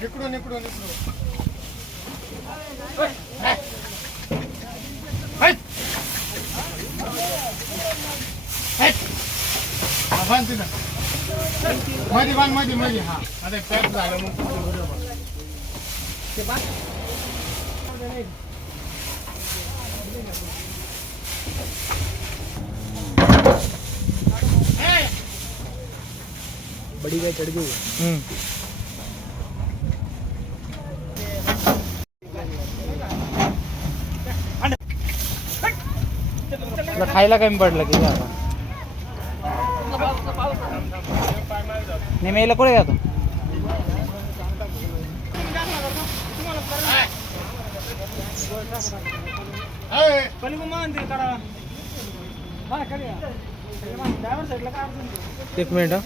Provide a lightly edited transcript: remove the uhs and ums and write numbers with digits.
इकडून इकडून इकडून बांध तिथं मध्ये बांध मध्ये मध्ये हा आता पॅक झालं मग बरोबर ते बांध बड़ी गाय चढ़ गई खायला कमी पडलं की नेमेला कुठे जातो एक मिनिट हा